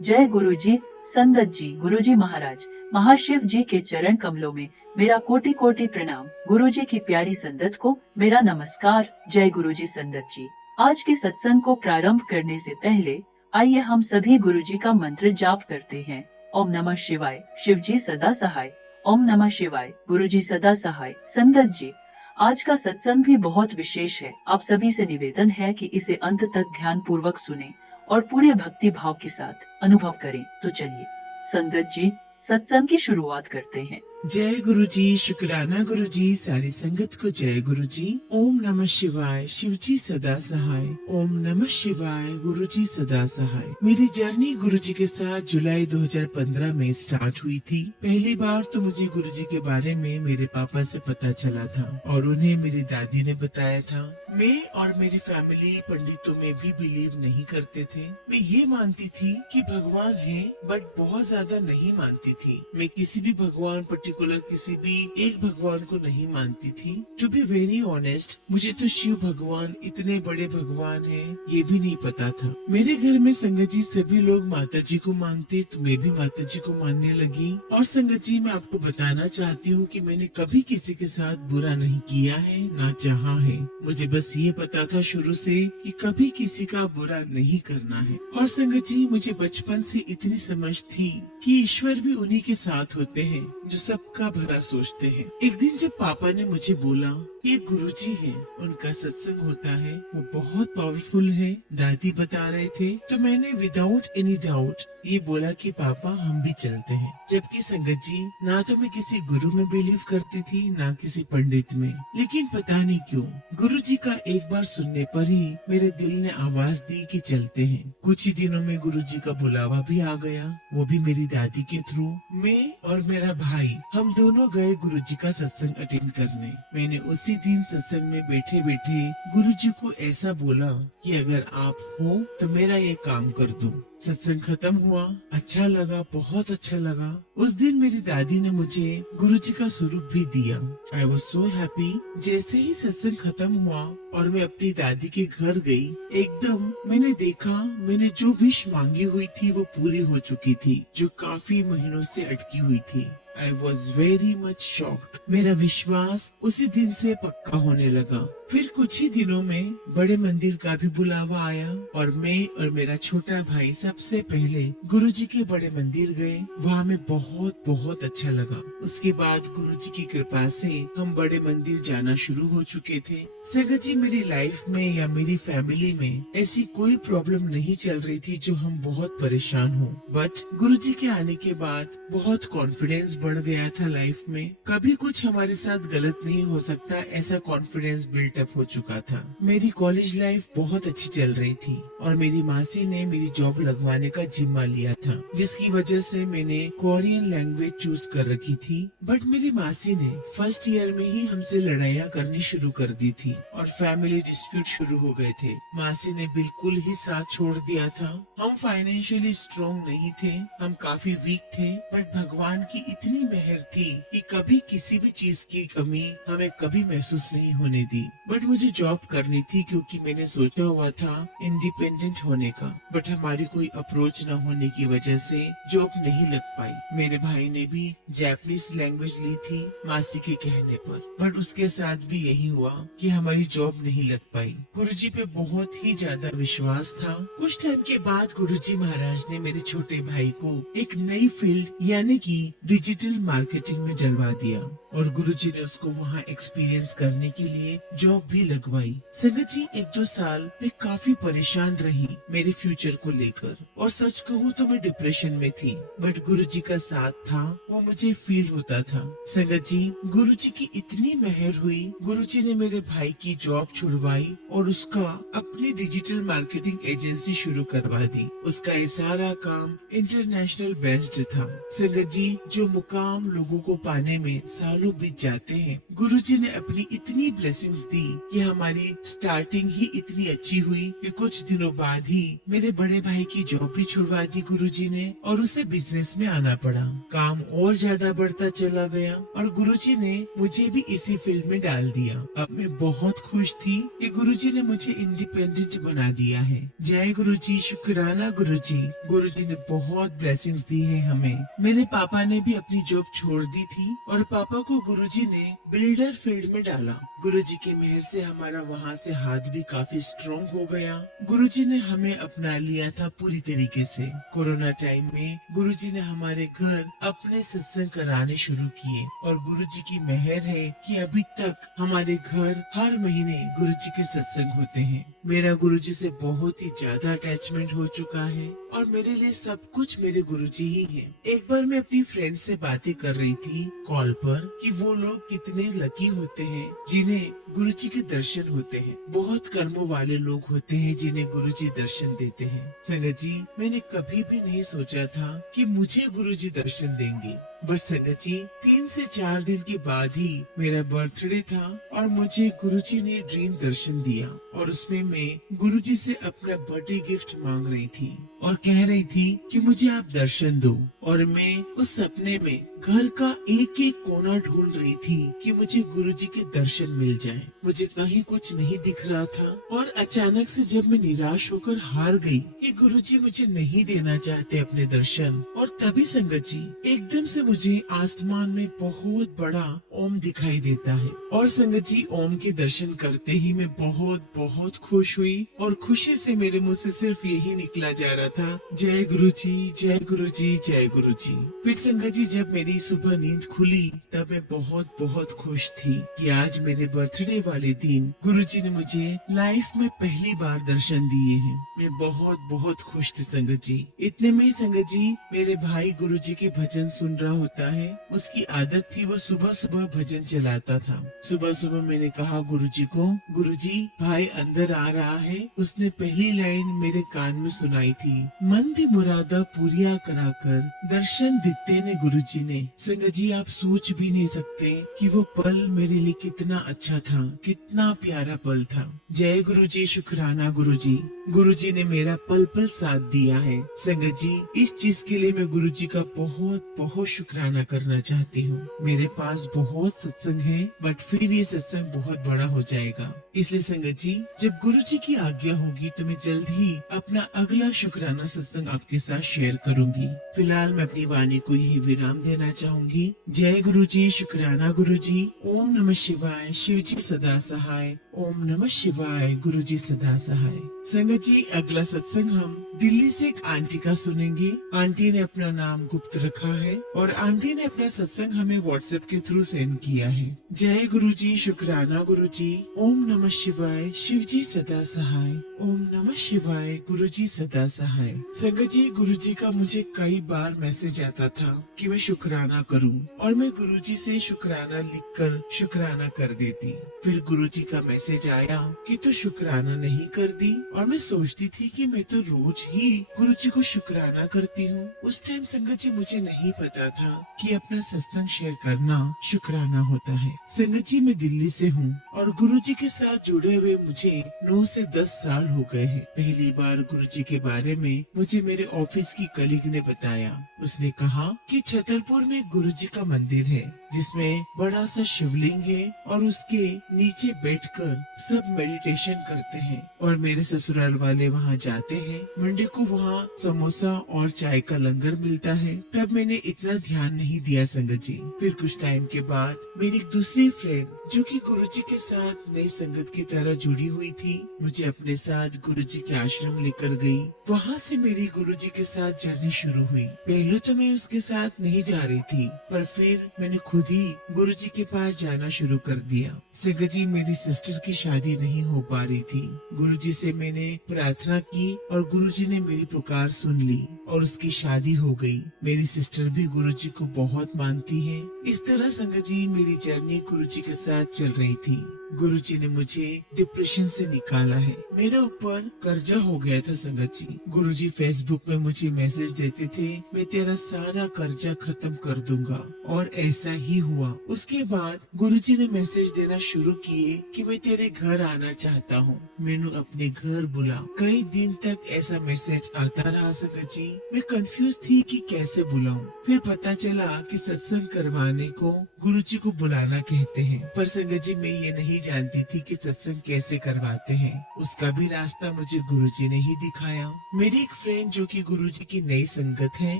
जय गुरु जी। संगत जी, गुरु जी महाराज महाशिव जी के चरण कमलों में मेरा कोटि कोटि प्रणाम। गुरु जी की प्यारी संगत को मेरा नमस्कार। जय गुरु जी। संगत जी, आज के सत्संग को प्रारंभ करने से पहले आइए हम सभी गुरु जी का मंत्र जाप करते हैं। ओम नमः शिवाय। शिव जी सदा सहाय। ओम नमः शिवाय। गुरु जी सदा सहाय। संगत जी, आज का सत्संग भी बहुत विशेष है। आप सभी से निवेदन है कि इसे अंत तक ध्यान पूर्वक सुने और पूरे भक्ति भाव के साथ अनुभव करें। तो चलिए संगत जी, सत्संग की शुरुआत करते हैं। जय गुरु जी। शुक्राना गुरु जी। सारी संगत को जय गुरु जी। ओम नमः शिवाय। शिव जी सदा सहाय। ओम नमः शिवाय। गुरु जी सदा सहाय। मेरी जर्नी गुरु जी के साथ जुलाई 2015 में स्टार्ट हुई थी। पहली बार तो मुझे गुरु जी के बारे में मेरे पापा से पता चला था और उन्हें मेरी दादी ने बताया था। मैं और मेरी फैमिली पंडितों में भी बिलीव नहीं करते थे। मैं ये मानती थी कि भगवान है, बट बहुत ज्यादा नहीं मानती थी। मैं किसी भी भगवान पर्टिकुलर किसी भी एक भगवान को नहीं मानती थी। टू बी वेरी ऑनेस्ट, मुझे तो शिव भगवान इतने बड़े भगवान हैं ये भी नहीं पता था। मेरे घर में संगत जी सभी लोग माता जी को मानते, तो मैं भी माता जी को मानने लगी। और संगत जी, मैं आपको बताना चाहती हूँ कि मैंने कभी किसी के साथ बुरा नहीं किया है, ना चाहा है। मुझे बस ये पता था शुरू से कि कभी किसी का बुरा नहीं करना है। और संगत जी, मुझे बचपन से इतनी समझ थी कि ईश्वर भी उन्हीं के साथ होते हैं जो सबका भला सोचते हैं। एक दिन जब पापा ने मुझे बोला ये गुरुजी हैं, उनका सत्संग होता है, वो बहुत पावरफुल है, दादी बता रहे थे, तो मैंने विदाउट एनी डाउट ये बोला कि पापा हम भी चलते हैं। जबकि संगत जी, ना तो मैं किसी गुरु में बिलीव करती थी, ना किसी पंडित में, लेकिन पता नहीं क्यों गुरुजी का एक बार सुनने पर ही मेरे दिल ने आवाज दी कि चलते हैं। कुछ ही दिनों में गुरुजी का बुलावा भी आ गया, वो भी मेरी दादी के थ्रू। मैं और मेरा भाई हम दोनों गए गुरुजी का सत्संग अटेंड करने। मैंने उसी दिन सत्संग में बैठे बैठे गुरुजी को ऐसा बोला कि अगर आप हो तो मेरा ये काम कर दो। सत्संग खत्म हुआ, अच्छा लगा, बहुत अच्छा लगा। उस दिन मेरी दादी ने मुझे गुरुजी का स्वरूप भी दिया। I was so happy. जैसे ही सत्संग खत्म हुआ और मैं अपनी दादी के घर गई, एकदम मैंने देखा मैंने जो विश मांगी हुई थी वो पूरी हो चुकी थी, जो काफी महीनों से अटकी हुई थी। I was very much shocked। मेरा विश्वास उसी दिन से पक्का होने लगा। फिर कुछ ही दिनों में बड़े मंदिर का भी बुलावा आया और मैं और मेरा छोटा भाई सबसे पहले गुरुजी के बड़े मंदिर गए। वहाँ में बहुत बहुत अच्छा लगा। उसके बाद गुरुजी की कृपा से हम बड़े मंदिर जाना शुरू हो चुके थे। संगत जी, मेरी लाइफ में या मेरी फैमिली में ऐसी कोई प्रॉब्लम नहीं चल रही थी जो हम बहुत परेशान हो, बट गुरुजी के आने के बाद बहुत कॉन्फिडेंस बढ़ गया था लाइफ में। कभी कुछ हमारे साथ गलत नहीं हो सकता, ऐसा कॉन्फिडेंस बिल्ट अप हो चुका था। मेरी कॉलेज लाइफ बहुत अच्छी चल रही थी और मेरी मासी ने मेरी जॉब लगवाने का जिम्मा लिया था, जिसकी वजह से मैंने कोरियन लैंग्वेज चूज कर रखी थी। बट मेरी मासी ने फर्स्ट ईयर में ही हमसे लड़ाइयाँ करनी शुरू कर दी थी और फैमिली डिस्प्यूट शुरू हो गए थे। मासी ने बिल्कुल ही साथ छोड़ दिया था। हम फाइनेंशियली स्ट्रॉन्ग नहीं थे, हम काफी वीक थे, बट भगवान की इतनी मेहर थी कि कभी किसी भी चीज की कमी हमें कभी महसूस नहीं होने दी। बट मुझे जॉब करनी थी क्योंकि मैंने सोचा हुआ था इंडिपेंडेंट होने का, बट हमारी कोई अप्रोच न होने की वजह से जॉब नहीं लग पाई। मेरे भाई ने भी जापानीज लैंग्वेज ली थी मासी के कहने पर, बट उसके साथ भी यही हुआ कि हमारी जॉब नहीं लग पाई। गुरुजी पे बहुत ही ज्यादा विश्वास था। कुछ टाइम के बाद गुरुजी महाराज ने मेरे छोटे भाई को एक नई फील्ड यानी कि डिजिटल मार्केटिंग में डलवा दिया और गुरुजी ने उसको वहाँ एक्सपीरियंस करने के लिए जॉब भी लगवाई। संगत जी, 1-2 साल मैं काफी परेशान रही मेरे फ्यूचर को लेकर और सच कहूँ तो मैं डिप्रेशन में थी, बट गुरुजी का साथ था, वो मुझे फील होता था। संगत जी, गुरुजी की इतनी मेहर हुई, गुरुजी ने मेरे भाई की जॉब छुड़वाई और उसका अपनी डिजिटल मार्केटिंग एजेंसी शुरू करवा दी। उसका ये सारा काम इंटरनेशनल बेस्ड था। संगत जी, जो मुकाम लोगों को पाने में सालों बीत जाते हैं, गुरुजी ने अपनी इतनी ब्लेसिंग्स दी कि हमारी स्टार्टिंग ही इतनी अच्छी हुई कि कुछ दिनों बाद ही मेरे बड़े भाई की की जॉब भी छुड़वा दी गुरुजी ने और उसे बिजनेस में आना पड़ा। काम और ज्यादा बढ़ता चला गया और गुरुजी ने मुझे भी इसी फील्ड में डाल दिया। अब मैं बहुत खुश थी कि गुरुजी ने मुझे इंडिपेंडेंट बना दिया है। जय गुरुजी, शुक्राना गुरुजी। गुरुजी ने बहुत ब्लेसिंग्स दी है हमें। मेरे पापा ने भी अपनी जॉब छोड़ दी थी और पापा को गुरुजी ने बिल्डर फील्ड में डाला। गुरुजी की मेहर से हमारा वहाँ से हाथ भी काफी स्ट्रॉन्ग हो गया। गुरुजी ने हमें अपना लिया था पूरी तरीके से। कोरोना टाइम में गुरुजी ने हमारे घर अपने सत्संग कराने शुरू किए और गुरुजी की मेहर है कि अभी तक हमारे घर हर महीने गुरुजी के सत्संग होते हैं। मेरा गुरुजी से बहुत ही ज्यादा अटैचमेंट हो चुका है और मेरे लिए सब कुछ मेरे गुरुजी ही है। एक बार मैं अपनी फ्रेंड से बातें कर रही थी कॉल पर कि वो लोग कितने लकी होते हैं जिन्हें गुरुजी के दर्शन होते हैं। बहुत कर्मों वाले लोग होते हैं जिन्हें गुरुजी दर्शन देते हैं। संगत जी, मैंने कभी भी नहीं सोचा था कि मुझे गुरुजी दर्शन देंगे। बट संगत जी, 3 से 4 दिन के बाद ही मेरा बर्थडे था और मुझे गुरुजी ने ड्रीम दर्शन दिया और उसमें मैं गुरुजी से अपना बर्थडे गिफ्ट मांग रही थी और कह रही थी कि मुझे आप दर्शन दो। और मैं उस सपने में घर का एक एक कोना ढूंढ रही थी कि मुझे गुरुजी के दर्शन मिल जाए। मुझे कहीं कुछ नहीं दिख रहा था और अचानक से जब मैं निराश होकर हार गई कि गुरुजी मुझे नहीं देना चाहते अपने दर्शन, और तभी संगत जी एकदम से मुझे आसमान में बहुत बड़ा ओम दिखाई देता है। और संगत जी, ओम के दर्शन करते ही मैं बहुत बहुत खुश हुई और खुशी से मेरे मुंह से सिर्फ यही निकला जा रहा था, जय गुरुजी, जय गुरुजी, जय गुरुजी। फिर संगत जी, जब मेरी सुबह नींद खुली तब मैं बहुत बहुत खुश थी कि आज मेरे बर्थडे वाले दिन गुरुजी ने मुझे लाइफ में पहली बार दर्शन दिए हैं। मैं बहुत बहुत खुश थी संगत जी। इतने में ही संगत जी, मेरे भाई गुरुजी के भजन सुन रहा होता है। उसकी आदत थी वो सुबह सुबह भजन चलाता था। सुबह सुबह मैंने कहा गुरुजी को, गुरुजी भाई अंदर आ रहा है। उसने पहली लाइन मेरे कान में सुनाई थी, मन दी मुरादा पूरिया कराकर दर्शन दिते ने गुरुजी ने। संगत जी, आप सोच भी नहीं सकते कि वो पल मेरे लिए कितना अच्छा था, कितना प्यारा पल था। जय गुरुजी, शुक्राना गुरुजी। गुरुजी ने मेरा पल पल साथ दिया है। संगत जी, इस चीज के लिए मैं गुरुजी का बहुत बहुत शुक्राना करना चाहती हूँ। मेरे पास बहुत सत्संग है बट फिर ये सत्संग बहुत बड़ा हो जाएगा। इसलिए संगत जी, जब गुरुजी की आज्ञा होगी तो मैं जल्द ही अपना अगला शुक्राना सत्संग आपके साथ शेयर करूंगी। फिलहाल मैं अपनी वाणी को यही विराम देना चाहूंगी। जय गुरुजी, शुक्राना गुरुजी। ओम नमः शिवाय, शिव जी सदा सहाय। ओम नमः शिवाय, गुरुजी सदा सहाय। संगत जी, अगला सत्संग हम दिल्ली से एक आंटी का सुनेंगे। आंटी ने अपना नाम गुप्त रखा है और आंटी ने अपना सत्संग हमें व्हाट्सएप के थ्रू सेंड किया है। जय गुरुजी, शुक्राना गुरुजी। ओम नमः शिवाय, शिव जी सदा सहाय। ओम नमः शिवाय, गुरुजी सदा सहाय। संगत जी, गुरुजी का मुझे कई बार मैसेज आता था कि मैं शुक्राना करूं और मैं गुरुजी से शुक्राना लिखकर शुक्राना कर देती। फिर गुरुजी का मैसेज आया कि तू शुक्राना नहीं कर दी और मैं सोचती थी कि मैं तो रोज ही गुरुजी को शुक्राना करती हूँ। उस टाइम संगत जी मुझे नहीं पता था कि अपना सत्संग शेयर करना शुक्राना होता है। संगत जी, मैं दिल्ली से हूँ और गुरुजी के साथ जुड़े हुए मुझे 9 से 10 साल हो गए हैं। पहली बार गुरुजी के बारे में मुझे मेरे ऑफिस की कलीग ने बताया। उसने कहा कि छतरपुर में गुरुजी का मंदिर है जिसमें बड़ा सा शिवलिंग है और उसके नीचे बैठकर सब मेडिटेशन करते हैं और मेरे ससुराल वाले वहाँ जाते हैं। मंडे को वहाँ समोसा और चाय का लंगर मिलता है। तब मैंने इतना ध्यान नहीं दिया संगत जी। फिर कुछ टाइम के बाद मेरी एक दूसरी फ्रेंड जो कि गुरुजी के साथ नई संगत की तरह जुड़ी हुई थी, मुझे अपने साथ गुरुजी के आश्रम लेकर गई। वहाँ से मेरी गुरुजी के साथ जर्नी शुरू हुई। पहले तो मैं उसके साथ नहीं जा रही थी पर फिर मैंने खुद ही गुरुजी के पास जाना शुरू कर दिया। संगत जी, मेरी सिस्टर की शादी नहीं हो पा रही थी। गुरुजी से मैंने प्रार्थना की और गुरुजी ने मेरी पुकार सुन ली और उसकी शादी हो गई। मेरी सिस्टर भी गुरुजी को बहुत मानती है। इस तरह संगत जी मेरी जर्नी गुरुजी के साथ चल रही थी। गुरुजी ने मुझे डिप्रेशन से निकाला है। मेरे ऊपर कर्जा हो गया था संगत जी। गुरुजी फेसबुक में मुझे मैसेज देते थे, मैं तेरा सारा कर्जा खत्म कर दूंगा, और ऐसा ही हुआ। उसके बाद गुरुजी ने मैसेज देना शुरू किए कि मैं तेरे घर आना चाहता हूँ, मैंने अपने घर बुला। कई दिन तक ऐसा मैसेज आता रहा संगत जी। मैं कंफ्यूज थी कि कैसे बुलाऊं। फिर पता चला कि सत्संग करवाने को गुरुजी को बुलाना कहते हैं। पर संगत जी मैं ये नहीं जानती थी कि सत्संग कैसे करवाते हैं। उसका भी रास्ता मुझे गुरुजी ने ही दिखाया। मेरी एक फ्रेंड जो कि गुरुजी की नई संगत है,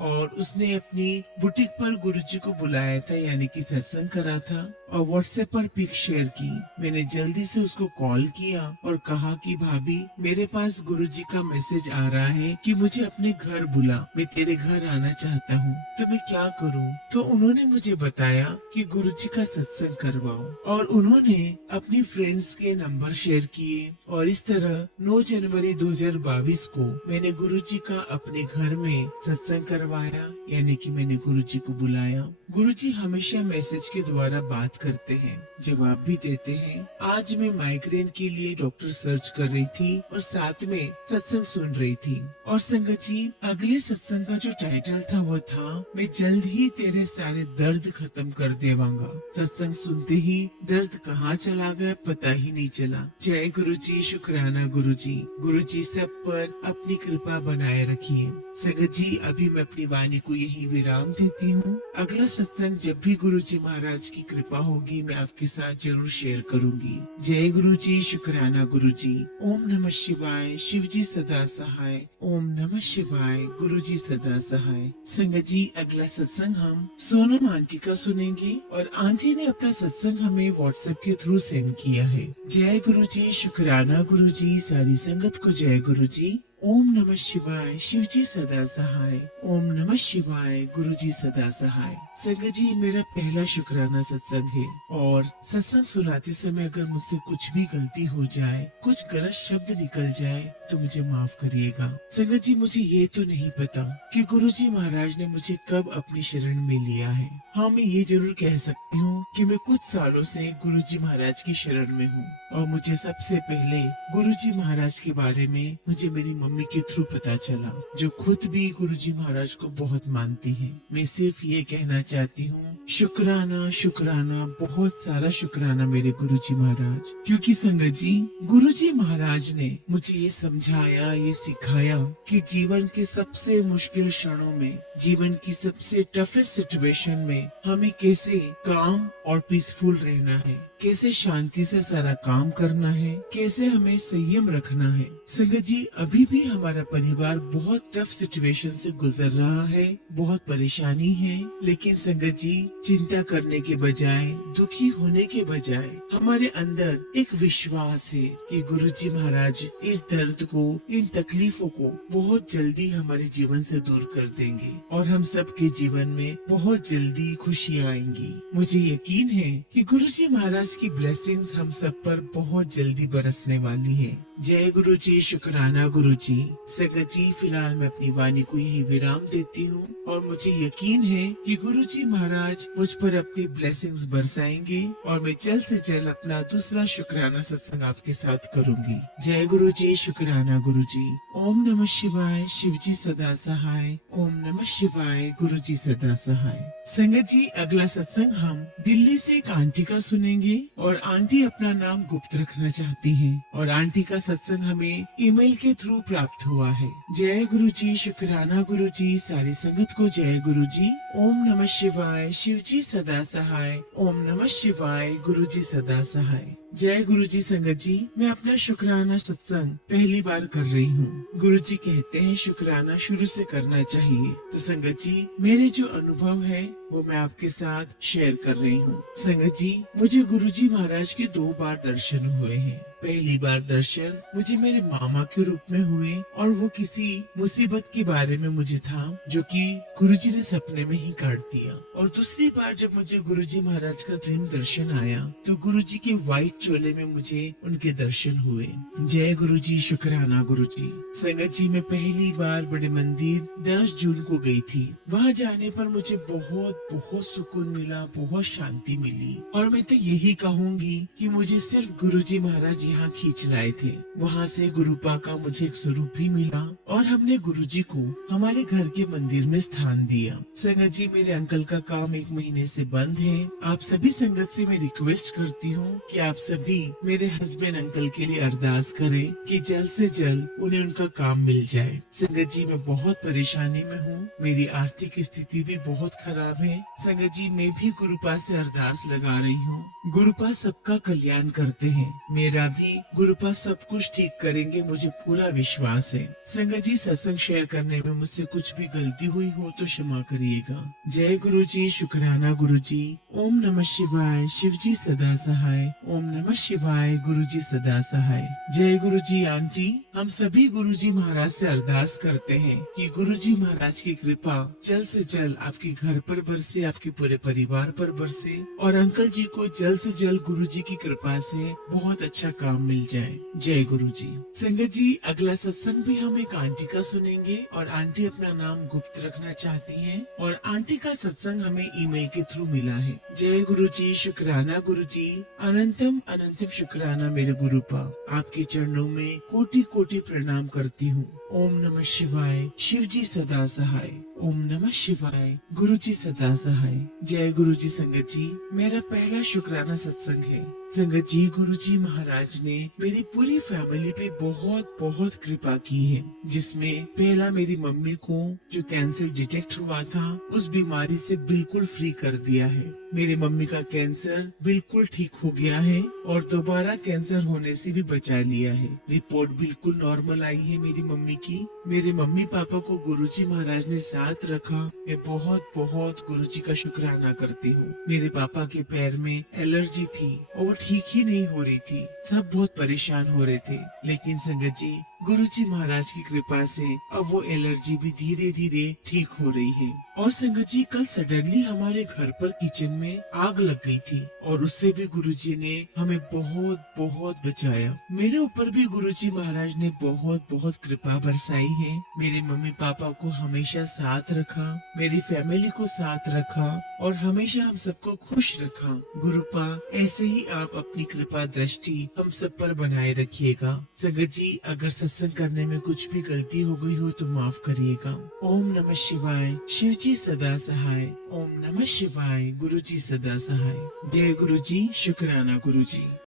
और उसने अपनी बुटीक पर गुरुजी को बुलाया था, यानी कि सत्संग करा था, और व्हाट्सएप पर पिक शेयर की। मैंने जल्दी से उसको कॉल किया और कहा कि भाभी मेरे पास गुरुजी का मैसेज आ रहा है कि मुझे अपने घर बुला, मैं तेरे घर आना चाहता हूँ, तो मैं क्या करूँ? तो उन्होंने मुझे बताया कि गुरुजी का सत्संग करवाओ, और उन्होंने अपनी फ्रेंड्स के नंबर शेयर किए, और इस तरह 9 जनवरी 2022 को मैंने गुरुजी का अपने घर में सत्संग करवाया, यानी कि मैंने गुरुजी को बुलाया। गुरुजी हमेशा मैसेज के द्वारा बात करते हैं, जवाब भी देते हैं। आज मैं माइग्रेन के लिए डॉक्टर सर्च कर रही थी और साथ में सत्संग सुन रही थी। और संगत जी अगले सत्संग का जो टाइटल था वो था, मैं जल्द ही तेरे सारे दर्द खत्म कर देवांगा। सत्संग सुनते ही दर्द कहाँ चला गया पता ही नहीं चला। जय गुरुजी, शुक्राना गुरुजी। गुरुजी सब पर अपनी कृपा बनाए रखिए। संगत जी अभी मैं अपनी वाणी को यही विराम देती हूँ। अगला सत्संग जब भी गुरुजी महाराज की कृपा होगी मैं आपके साथ जरूर शेयर करूंगी। जय गुरुजी, शुक्राना गुरुजी। ओम नमः शिवाय, शिवजी सदा सहाय। ओम नमः शिवाय, गुरुजी सदा सहाय। संगत जी अगला सत्संग हम सोनम आंटी का सुनेंगे, और आंटी ने अपना सत्संग हमें व्हाट्सएप के थ्रू सेंड किया है। जय गुरुजी, शुक्राना गुरुजी। सारी संगत को जय गुरुजी। ओम नमः शिवाय, शिवजी सदा सहाय। ओम नमः शिवाय, गुरुजी सदा सहाय। संगत जी मेरा पहला शुक्राना सत्संग है, और सत्संग सुनाते समय अगर मुझसे कुछ भी गलती हो जाए, कुछ गलत शब्द निकल जाए, तो मुझे माफ करिएगा। संगत जी मुझे ये तो नहीं पता कि गुरुजी महाराज ने मुझे कब अपनी शरण में लिया है। हाँ मैं ये जरूर कह सकती हूँ कि मैं कुछ सालों से गुरुजी महाराज की शरण में हूँ, और मुझे सबसे पहले गुरुजी महाराज के बारे में मुझे मेरी मम्मी के थ्रू पता चला, जो खुद भी गुरुजी महाराज को बहुत मानती है। मैं सिर्फ ये कहना चाहती हूँ, शुक्राना शुक्राना, बहुत सारा शुक्राना मेरे गुरुजी महाराज। क्योंकि संगत जी गुरुजी महाराज ने मुझे ये समझाया, ये सिखाया कि जीवन के सबसे मुश्किल क्षणों में, जीवन की सबसे टफेस्ट सिचुएशन में हमें कैसे काम और पीसफुल रहना है, कैसे शांति से सारा काम करना है, कैसे हमें संयम रखना है। संगत जी अभी भी हमारा परिवार बहुत टफ सिचुएशन से गुजर रहा है, बहुत परेशानी है, लेकिन संगत जी चिंता करने के बजाय, दुखी होने के बजाय हमारे अंदर एक विश्वास है कि गुरुजी महाराज इस दर्द को, इन तकलीफों को बहुत जल्दी हमारे जीवन से दूर कर देंगे, और हम सबके जीवन में बहुत जल्दी खुशियाँ आएंगी। मुझे यकीन है कि गुरुजी महाराज की ब्लेसिंग्स हम सब पर बहुत जल्दी बरसने वाली है। जय गुरुजी, शुक्राना गुरुजी। संगत जी फिलहाल मैं अपनी वाणी को यही विराम देती हूँ, और मुझे यकीन है कि गुरुजी महाराज मुझ पर अपनी ब्लेसिंग्स बरसाएंगे, और मैं जल्द से जल्द अपना दूसरा शुक्राना सत्संग आपके साथ करूंगी। जय गुरुजी, शुक्राना गुरुजी। ओम नमः शिवाय, शिवजी सदा सहाय। ओम नमः शिवाय, गुरुजी सदा सहाय। संगत जी अगला सत्संग हम दिल्ली से एक आंटी का सुनेंगे, और आंटी अपना नाम गुप्त रखना चाहती हैं, और आंटी का सत्संग हमें ईमेल के थ्रू प्राप्त हुआ है। जय गुरुजी, शुक्राना गुरुजी। सारी संगत को जय गुरुजी। ओम नमः शिवाय, शिवजी सदा सहाय। ओम नमः शिवाय, गुरुजी सदा सहाय। जय गुरुजी। संगत जी मैं अपना शुक्राना सत्संग पहली बार कर रही हूँ। गुरुजी कहते हैं शुक्राना शुरू से करना चाहिए, तो संगत जी मेरे जो अनुभव है वो मैं आपके साथ शेयर कर रही हूँ। संगत जी मुझे गुरुजी महाराज के 2 बार दर्शन हुए हैं। पहली बार दर्शन मुझे मेरे मामा के रूप में हुए और वो किसी मुसीबत के बारे में मुझे था जो कि गुरुजी ने सपने में ही काट दिया। और दूसरी बार जब मुझे गुरुजी महाराज का ड्रीम दर्शन आया तो गुरुजी के व्हाइट चोले में मुझे उनके दर्शन हुए। जय गुरुजी, शुक्राना गुरुजी। संगत जी, मैं पहली बार बड़े मंदिर 10 जून को गई थी। वहाँ जाने पर मुझे बहुत बहुत सुकून मिला, बहुत शांति मिली। और मैं तो यही कहूँगी कि मुझे सिर्फ गुरुजी महाराज यहाँ खींच लाए थे। वहाँ से गुरुपा का मुझे एक स्वरूप भी मिला और हमने गुरुजी को हमारे घर के मंदिर में स्थान दिया। संगत जी, मेरे अंकल का काम 1 महीने से बंद है। आप सभी संगत से मैं रिक्वेस्ट करती हूँ कि आप सभी मेरे हस्बैंड अंकल के लिए अरदास करें कि जल्द से जल्द उन्हें उनका काम मिल जाए। संगत जी, मैं बहुत परेशानी में हूँ, मेरी आर्थिक स्थिति भी बहुत खराब है। संगत जी, मैं भी गुरुपा से अरदास लगा रही हूँ। गुरुपा सबका कल्याण करते हैं, मेरा भी गुरुपा सब कुछ ठीक करेंगे, मुझे पूरा विश्वास है। संगत जी, सत्संग शेयर करने में मुझसे कुछ भी गलती हुई हो तो क्षमा करिएगा। जय गुरुजी, शुक्राना गुरुजी। ओम नमः शिवाय, शिवजी सदा सहाय। ओम नमः शिवाय, गुरुजी सदा सहाय। जय गुरुजी। आंटी, हम सभी गुरुजी महाराज से अरदास करते हैं कि गुरुजी महाराज की कृपा जल्द से जल्द आपके घर पर बरसे, आपके पूरे परिवार पर बरसे और अंकल जी को जल्द से जल्द गुरुजी की कृपा से बहुत अच्छा काम मिल जाए। जय गुरुजी। संगत जी, अगला सत्संग भी हम एक आंटी का सुनेंगे और आंटी अपना नाम गुप्त रखना चाहती हैं और आंटी का सत्संग हमें ईमेल के थ्रू मिला है। जय गुरुजी, शुक्राना गुरुजी। अनंतम अनंतम शुक्राना मेरे गुरुपा। आपके चरणों में कोटि कोटि प्रणाम करती हूँ। ओम नमः शिवाय, शिवजी सदा सहाय। ओम नमः शिवाय, गुरुजी सदा सहाय। जय गुरुजी। संगत जी, मेरा पहला शुक्राना सत्संग है। संगत जी, गुरुजी महाराज ने मेरी पूरी फैमिली पे बहुत बहुत कृपा की है, जिसमें पहला मेरी मम्मी को जो कैंसर डिटेक्ट हुआ था उस बीमारी से बिल्कुल फ्री कर दिया है। मेरी मम्मी का कैंसर बिल्कुल ठीक हो गया है और दोबारा कैंसर होने से भी बचा लिया है। रिपोर्ट बिल्कुल नॉर्मल आई है मेरी मम्मी की। मेरे मम्मी पापा को गुरुजी महाराज ने साथ रखा। मैं बहुत बहुत गुरुजी का शुक्राना करती हूँ। मेरे पापा के पैर में एलर्जी थी और ठीक ही नहीं हो रही थी, सब बहुत परेशान हो रहे थे। लेकिन संगत जी, गुरुजी महाराज की कृपा से अब वो एलर्जी भी धीरे धीरे ठीक हो रही है। और संगत जी, कल सडनली हमारे घर पर किचन में आग लग गई थी और उससे भी गुरुजी ने हमें बहुत बहुत बचाया। मेरे ऊपर भी गुरुजी महाराज ने बहुत बहुत कृपा बरसाई है। मेरे मम्मी पापा को हमेशा साथ रखा, मेरी फैमिली को साथ रखा और हमेशा हम सबको खुश रखा। गुरुपा, ऐसे ही आप अपनी कृपा दृष्टि हम सब पर बनाए रखिएगा। संगत जी, अगर सत्संग करने में कुछ भी गलती हो गई हो तो माफ करिएगा। ओम नमः शिवाय, शिवजी सदा सहाय। ओम नमः शिवाय, गुरुजी सदा सहाय। जय गुरुजी, शुक्राना गुरुजी।